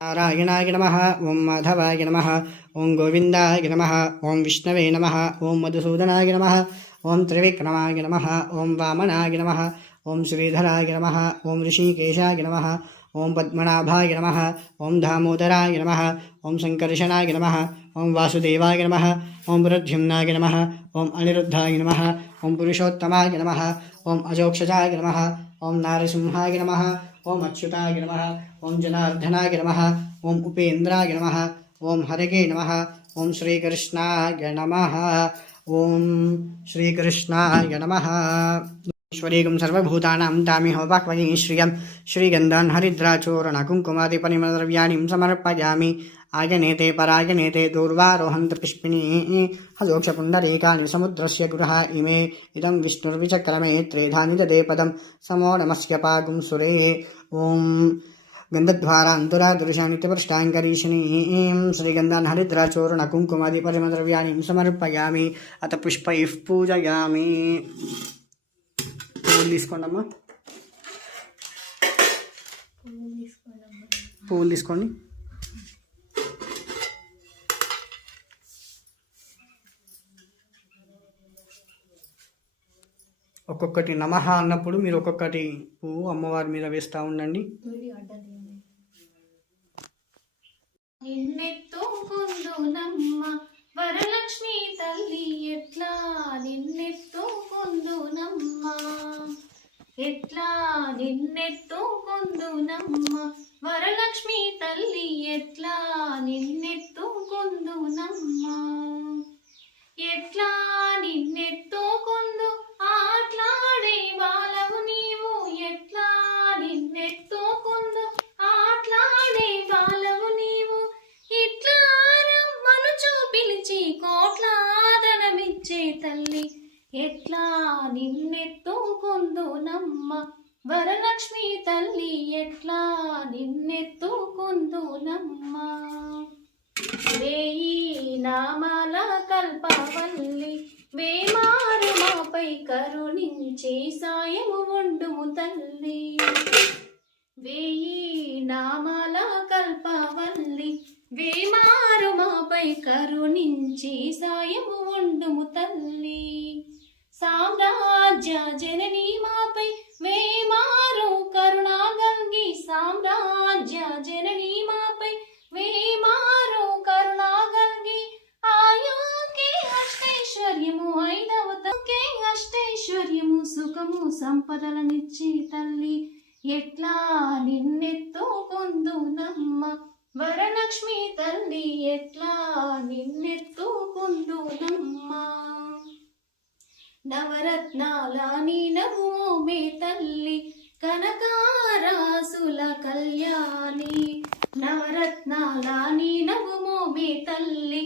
नारायणाय नमः। ओं माधवाय नमः। ओं गोविंदाय नमः। ओं विष्णवे नमः। ओं मधुसूदनाय नमः। ओं त्रिविक्रमाय नमः। ओं वामनाय नमः। ओं श्रीधराय नमः। ओं ऋषिकेशाय नमः। ओं पद्मनाभाय नमः। ओं दामोदराय नमः। ओं संकर्षणाय नमः। ओं वासुदेवाय नमः। ओं प्रद्युम्नाय नमः। ओं अनिरुद्धाय नमः। ओं पुरुषोत्तमाय नमः। ओं अजोक्षजाय नमः। ओं नारसिंहाय नमः। ओं अच्युताय नमः। ओं जनार्दनाय नमः। ओं उपेन्द्राय नमः। ओं हरये नमः। ओं श्रीकृष्णाय नमः। ओं श्रीकृष्णाय नमः। ईश्वरीगं सर्वभूतानां तामिहो वाक्वयी श्रियं श्रीगन्धान् हरिद्राचूर्णकुङ्कुमादिपरिमलद्रव्याणि समर्पयामि। आयनेते परायनेते दूर्वारोहन्तपुष्पिणी हजोक्षपुण्डरीकानि समुद्रस्य गुरः इमे इदं विष्णुर्विचक्रमे त्रेधानि ददे पदं समो नमस्य पागुं सुरे। ॐ गन्धद्वारान्तरादृशानित्यपृष्टाङ्गरीषिणीं श्रीगन्धान् हरिद्राचूर्णकुङ्कुमादिपरिमलद्रव्याणि समर्पयामि। अथ पुष्पैः पूजयामि। పువ్వులు తీసుకోండమ్మా, పువ్వులు తీసుకోండి. ఒక్కొక్కటి నమః అన్నప్పుడు మీరు ఒక్కొక్కటి పువ్వు అమ్మవారి మీద వేస్తూ ఉండండి. వరలక్ష్మి తల్లి ఎట్లా నిన్నెత్తుకుందునమ్మా, ఎట్లా నిన్నెత్తుకుందునమ్మా, వరలక్ష్మి తల్లి ఎట్లా నిన్నెత్తుకుందునమ్మా, ఎట్లా నిన్నెత్తుకుందు ఆట్లాడే బాలవు నీవు, ఎట్లా నిన్నెత్తుకుందు ఆట్లాడే బాలవు నీవు, ఇట్లా రమ్మను చూపిలిచి కోట్లాదనమిచ్చే తల్లి ఎట్లా నిన్నెత్తుకుందునమ్మ, వరలక్ష్మి తల్లి ఎట్లా నిన్నెత్తుకుందునమ్మ. వేయి నామాల కల్పవల్లి వేమారు మాపై కరుణించే సాయము ఉండుము తల్లి, వేయి నామాల కల్పవల్లి వేమారు మాపై కరుణించి సాయము ఉండుము తల్లి, సామ్రాజ్య జననీ మాపై వేమారు కరుణా గల్గి, సామ్రాజ్య జననీ మాపై వేమారు కరుణా గల్గి, ఆయోకే అష్టైశ్వర్యము ఐదవతకే అష్టైశ్వర్యము సుఖము సంపదలనిచ్చి తల్లి ఎట్లా నిన్నెత్తుకుందునమ్మ, వరలక్ష్మి తల్లి ఎట్లా నిన్నెత్తుకుందునమ్మ. నవరత్నాల నీనవోమే తల్లి కనకారాసుల కళ్యాణి, నవరత్నాల నీనవోమే తల్లి